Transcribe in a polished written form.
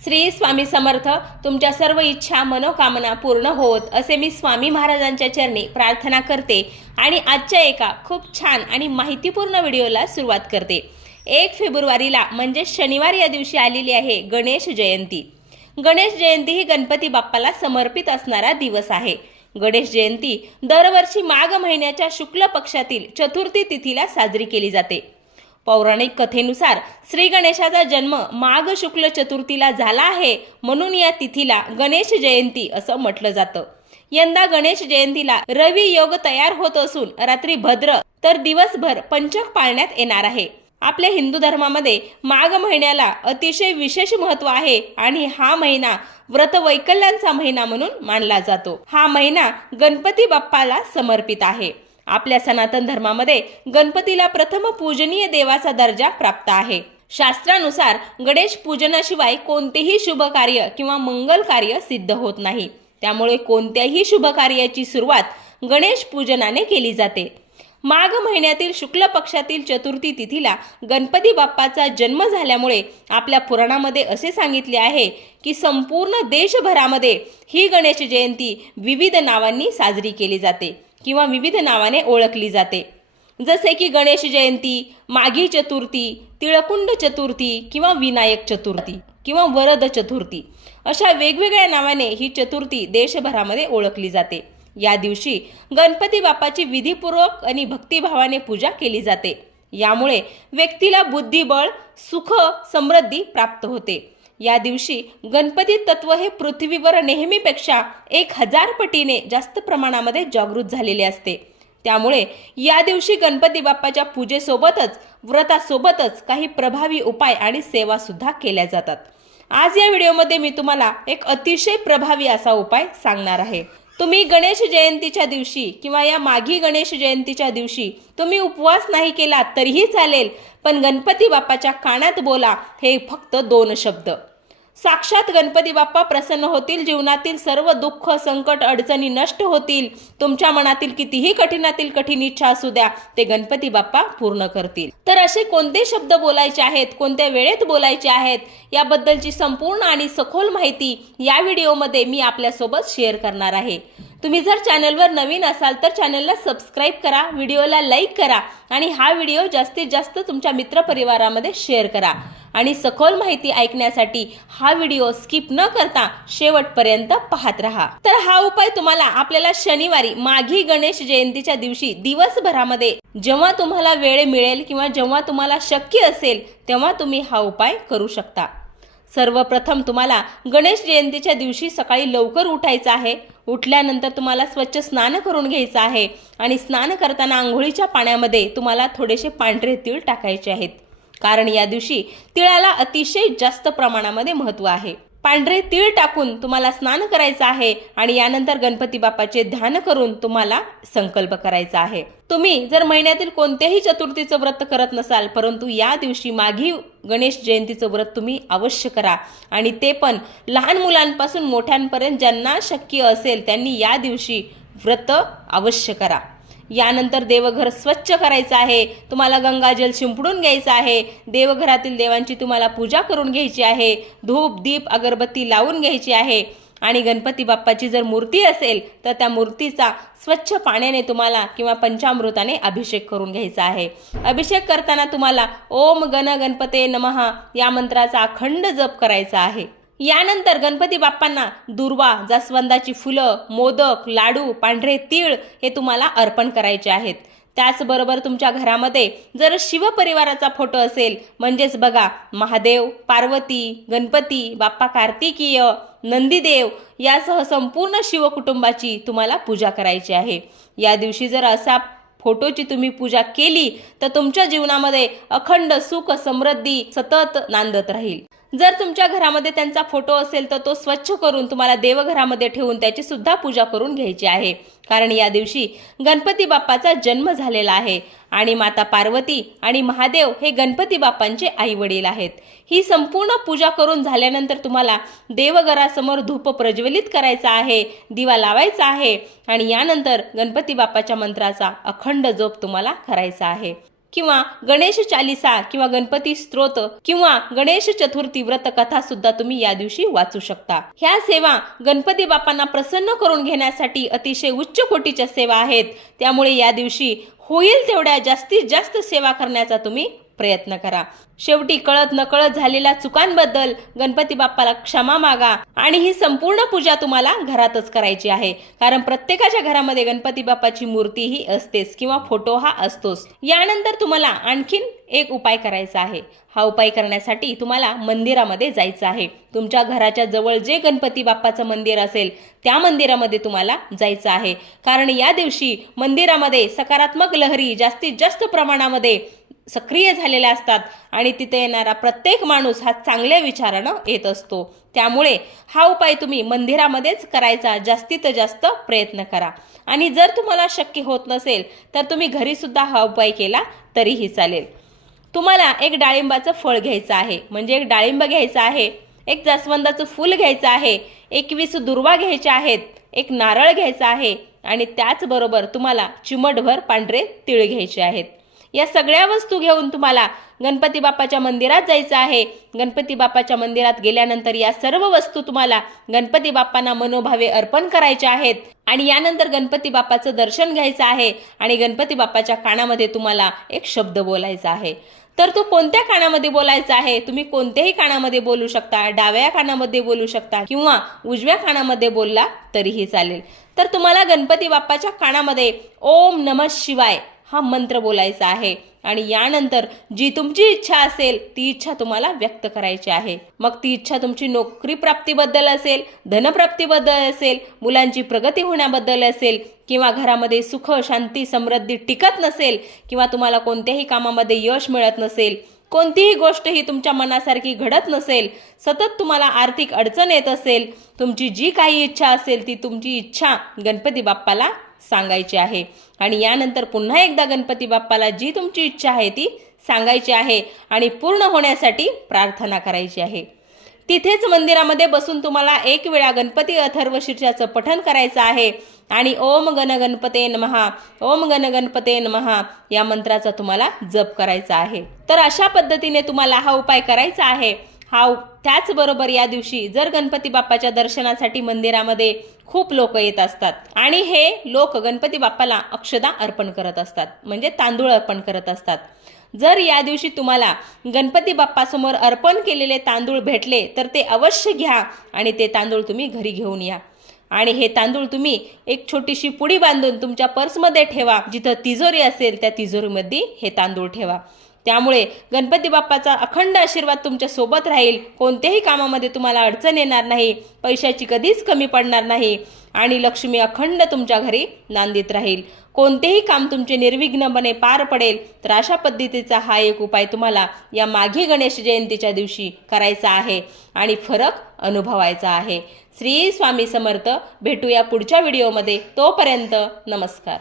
श्री स्वामी समर्थ. तुमच्या सर्व इच्छा मनोकामना पूर्ण होत असे मी स्वामी महाराजांच्या चरणी प्रार्थना करते आणि आजच्या एका खूप छान आणि माहितीपूर्ण व्हिडिओला सुरुवात करते. 1 फेब्रुवारीला म्हणजे शनिवार या दिवशी आलेली आहे गणेश जयंती. गणेश जयंती ही गणपती बाप्पाला समर्पित असणारा दिवस आहे. गणेश जयंती दरवर्षी माघ महिन्याच्या शुक्ल पक्षातील चतुर्थी तिथीला साजरी केली जाते. पौराणिक कथेनुसार श्री गणेशाचा जन्म माघ शुक्ल चतुर्थीला झाला आहे, म्हणून या तिथीला गणेश जयंती असं म्हटलं जातं. यंदा गणेश जयंतीला रवी योग तयार होत असून रात्री भद्र तर दिवसभर पंचक पाळण्यात येणार आहे. आपल्या हिंदू धर्मामध्ये माघ महिन्याला अतिशय विशेष महत्त्व आहे आणि हा महिना व्रत वैकल्यांचा महिना म्हणून मानला जातो. हा महिना गणपती बाप्पाला समर्पित आहे. आपल्या सनातन धर्मामध्ये गणपतीला प्रथम पूजनीय देवाचा दर्जा प्राप्त आहे. शास्त्रानुसार गणेश पूजनाशिवाय कोणतेही शुभ कार्य किंवा मंगल कार्य सिद्ध होत नाही. त्यामुळे कोणत्याही शुभ कार्याची सुरुवात गणेश पूजनाने केली जाते. माघ महिन्यातील शुक्ल पक्षातील चतुर्थी तिथीला गणपती बाप्पाचा जन्म झाल्यामुळे आपल्या पुराणामध्ये असे सांगितले आहे की संपूर्ण देशभरामध्ये ही गणेश जयंती विविध नावांनी साजरी केली जाते किंवा विविध नावाने ओळखली जाते. जसे की गणेश जयंती, माघी चतुर्थी, तिळकुंड चतुर्थी किंवा विनायक चतुर्थी किंवा वरद चतुर्थी अशा वेगवेगळ्या नावाने ही चतुर्थी देशभरामध्ये ओळखली जाते. या दिवशी गणपती बाप्पाची विधीपूर्वक आणि भक्तिभावाने पूजा केली जाते. यामुळे व्यक्तीला बुद्धिबळ, सुख, समृद्धी प्राप्त होते. या दिवशी गणपती तत्व हे पृथ्वीवर नेहमीपेक्षा 1000 पटीने जास्त प्रमाणामध्ये जागृत झालेले असते. त्यामुळे या दिवशी गणपती बाप्पाच्या पूजेसोबतच व्रतासोबतच काही प्रभावी उपाय आणि सेवा सुद्धा केल्या जातात. आज या व्हिडिओमध्ये मी तुम्हाला एक अतिशय प्रभावी असा उपाय सांगणार आहे. तुम्ही गणेश जयंतीच्या दिवशी किंवा या माघी गणेश जयंतीच्या दिवशी तुम्ही उपवास नाही केला तरीही चालेल, पण गणपती बाप्पाच्या कानात बोला हे फक्त 2 शब्द. साक्षात गणपती बाप्पा प्रसन्न होतील. जीवनातील सर्व दुःख, संकट, अडचणी नष्ट होतील. तुमच्या मनातील कितीही कठीणातील कठीण इच्छा असू द्या, ते गणपती बाप्पा पूर्ण करतील. तर असे कोणते शब्द बोलायचे आहेत, कोणत्या वेळेत बोलायचे आहेत, याबद्दलची संपूर्ण आणि सखोल माहिती या व्हिडिओमध्ये मी आपल्यासोबत शेअर करणार आहे. तुम्ही जर चॅनलवर नवीन असाल तर चॅनलला सबस्क्राईब करा, व्हिडिओला लाईक करा आणि हा व्हिडिओ जास्तीत जास्त तुमच्या मित्रपरिवारामध्ये शेअर करा. आणि सखोल माहिती ऐकण्यासाठी हा व्हिडिओ स्किप न करता शेवटपर्यंत पाहत रहा. तर हा उपाय तुम्हाला आपल्याला शनिवारी माघी गणेश जयंतीच्या दिवशी दिवसभरामध्ये जेव्हा तुम्हाला वेळ मिळेल किंवा जेव्हा तुम्हाला शक्य असेल तेव्हा तुम्ही हा उपाय करू शकता. सर्वप्रथम तुम्हाला गणेश जयंतीच्या दिवशी सकाळी लवकर उठायचं आहे. उठल्यानंतर तुम्हाला स्वच्छ स्नान करून घ्यायचं आहे आणि स्नान करताना आंघोळीच्या पाण्यामध्ये तुम्हाला थोडेसे पांढरे तीळ टाकायचे आहेत, कारण या दिवशी तिळाला अतिशय जास्त प्रमाणामध्ये महत्त्व आहे. पांढरे तीळ टाकून तुम्हाला स्नान करायचं आहे आणि यानंतर गणपती बाप्पाचे ध्यान करून तुम्हाला संकल्प करायचा आहे. तुम्ही जर महिन्यातील कोणत्याही चतुर्थीचं व्रत करत नसाल, परंतु या दिवशी माघी गणेश जयंतीचं व्रत तुम्ही अवश्य करा आणि ते पण लहान मुलांपासून मोठ्यांपर्यंत ज्यांना शक्य असेल त्यांनी या दिवशी व्रत अवश्य करा. यानंतर देवघर स्वच्छ करायचं आहे. तुम्हाला गंगाजल शिंपडून घ्यायचं आहे. देवघरातील देवांची तुम्हाला पूजा करून घ्यायची आहे. धूप, दीप, अगरबत्ती लावून घ्यायची आहे आणि गणपती बाप्पाची जर मूर्ती असेल तर त्या मूर्तीचा स्वच्छ पाण्याने तुम्हाला किंवा पंचामृताने अभिषेक करून घ्यायचा आहे. अभिषेक करताना तुम्हाला ओम गण गणपते नमः या मंत्राचा अखंड जप करायचा आहे. यानंतर गणपती बाप्पांना दुर्वा, जास्वंदाची फुलं, मोदक, लाडू, पांढरे तीळ हे तुम्हाला अर्पण करायचे आहेत. त्याचबरोबर तुमच्या घरामध्ये जर शिवपरिवाराचा फोटो असेल, म्हणजेच बघा महादेव, पार्वती, गणपती बाप्पा, कार्तिकीय, नंदीदेव यासह संपूर्ण शिवकुटुंबाची तुम्हाला पूजा करायची आहे. या दिवशी जर असा फोटोची तुम्ही पूजा केली तर तुमच्या जीवनामध्ये अखंड सुख, समृद्धी सतत नांदत राहील. जर तुमच्या घरामध्ये त्यांचा फोटो असेल तर तो स्वच्छ करून तुम्हाला देवघरामध्ये ठेवून त्याची सुद्धा पूजा करून घ्यायची आहे, कारण या दिवशी गणपती बाप्पाचा जन्म झालेला आहे आणि माता पार्वती आणि महादेव हे गणपती बाप्पांचे आई वडील आहेत. ही संपूर्ण पूजा करून झाल्यानंतर तुम्हाला देवघरासमोर धूप प्रज्वलित करायचा आहे, दिवा लावायचा आहे आणि यानंतर गणपती बाप्पाच्या मंत्राचा अखंड जप तुम्हाला करायचा आहे. किंवा गणेश चालिसा किंवा गणपती स्तोत्र किंवा गणेश चतुर्थी व्रत कथा सुद्धा तुम्ही या दिवशी वाचू शकता। ह्या सेवा गणपती बाप्पांना प्रसन्न करून घेण्यासाठी अतिशय उच्च कोटीच्या सेवा आहेत, त्यामुळे या दिवशी होईल तेवढ्या जास्तीत जास्त सेवा करण्याचा तुम्ही प्रयत्न करा। शेवटी कळत नकळत झालेल्या चुकांबद्दल गणपती बाप्पाला क्षमा मागा आणि ही संपूर्ण पूजा तुम्हाला घरातच करायची आहे, कारण प्रत्येकाच्या घरामध्ये गणपती बाप्पाची मूर्ती ही असतेच किंवा फोटो हा असतोच। यानंतर तुम्हाला आणखीन एक उपाय करायचा आहे। हा उपाय करण्यासाठी तुम्हाला मंदिरामध्ये जायचं आहे। तुमच्या घराच्या जवळ जे गणपती बाप्पाचं मंदिर असेल त्या मंदिरामध्ये तुम्हाला जायचं आहे, कारण या दिवशी मंदिरामध्ये सकारात्मक लहरी जास्तीत जास्त प्रमाणामध्ये सक्रिय झालेल्या असतात आणि तिथे येणारा प्रत्येक माणूस हा चांगल्या विचारानं येत असतो। त्यामुळे हा उपाय तुम्ही मंदिरामध्येच करायचा जास्तीत जास्त प्रयत्न करा आणि जर तुम्हाला शक्य होत नसेल तर तुम्ही घरी सुद्धा हा उपाय केला तरीही चालेल। तुम्हाला एक डाळिंबाचं फळ घ्यायचं आहे, म्हणजे एक डाळिंब घ्यायचं आहे, एक जास्वंदाचं फूल घ्यायचं आहे, 21 दुर्वा घ्यायच्या आहेत, एक नारळ घ्यायचा आहे आणि त्याचबरोबर तुम्हाला चिमटभर पांढरे तीळ घ्यायचे आहेत। या सगळ्या वस्तू घेऊन तुम्हाला गणपती बाप्पाच्या मंदिरात जायचं आहे। गणपती बाप्पाच्या मंदिरात गेल्यानंतर या सर्व वस्तू तुम्हाला गणपती बाप्पांना मनोभावे अर्पण करायच्या आहेत आणि यानंतर गणपती बाप्पाचं दर्शन घ्यायचं आहे आणि गणपती बाप्पाच्या कानामध्ये तुम्हाला एक शब्द बोलायचा आहे। तर तो कोणत्या कानामध्ये बोलायचा आहे? तुम्ही कोणत्याही कानामध्ये बोलू शकता, डाव्या कानामध्ये बोलू शकता किंवा उजव्या कानामध्ये बोलला तरीही चालेल। तर तुम्हाला गणपती बाप्पाच्या कानामध्ये ओम नमः शिवाय हा मंत्र बोलायचा आहे आणि यानंतर जी तुमची इच्छा असेल ती इच्छा तुम्हाला व्यक्त करायची आहे। मग ती इच्छा तुमची नोकरी प्राप्तीबद्दल असेल, धनप्राप्तीबद्दल असेल, मुलांची प्रगती होण्याबद्दल असेल किंवा घरामध्ये सुख शांती समृद्धी टिकत नसेल किंवा तुम्हाला कोणत्याही कामामध्ये यश मिळत नसेल, कोणतीही गोष्ट ही तुमच्या मनासारखी घडत नसेल, सतत तुम्हाला आर्थिक अडचण येत असेल, तुमची जी काही इच्छा असेल ती तुमची इच्छा गणपती बाप्पाला सांगायची आहे आणि यानंतर पुन्हा एकदा गणपती बाप्पाला जी तुमची इच्छा आहे ती सांगायची आहे आणि पूर्ण होण्यासाठी प्रार्थना करायची आहे। तिथेच मंदिरामध्ये बसून तुम्हाला एक वेळा गणपती अथर्वशीर्षाचं पठण करायचं आहे आणि ओम गण गणपते नमः, ओम गण गणपते नमः या मंत्राचा तुम्हाला जप करायचा आहे। तर अशा पद्धतीने तुम्हाला हा उपाय करायचा आहे। त्याचबरोबर या दिवशी जर गणपती बाप्पाच्या दर्शनासाठी मंदिरामध्ये खूप लोक येत असतात आणि हे लोक गणपती बाप्पाला अक्षदा अर्पण करत असतात, म्हणजे तांदूळ अर्पण करत असतात। जर या दिवशी तुम्हाला गणपती बाप्पासमोर अर्पण केलेले तांदूळ भेटले तर ते अवश्य घ्या आणि ते तांदूळ तुम्ही घरी घेऊन या आणि हे तांदूळ तुम्ही एक छोटीशी पुडी बांधून तुमच्या पर्समध्ये ठेवा। जिथं तिजोरी असेल त्या तिजोरीमध्ये हे तांदूळ ठेवा। त्यामुळे गणपती बाप्पाचा अखंड आशीर्वाद तुमच्या सोबत राहील, कोणत्याही कामामध्ये तुम्हाला अडचण येणार नाही, पैशाची कधीच कमी पडणार नाही आणि लक्ष्मी अखंड तुमच्या घरी नांदीत राहील। कोणतेही काम तुमचे निर्विघ्नपणे पार पडेल। तर अशा पद्धतीचा हा एक उपाय तुम्हाला या माघी गणेश जयंतीच्या दिवशी करायचा आहे आणि फरक अनुभवायचा आहे। श्री स्वामी समर्थ। भेटूया पुढच्या व्हिडिओमध्ये, तोपर्यंत नमस्कार।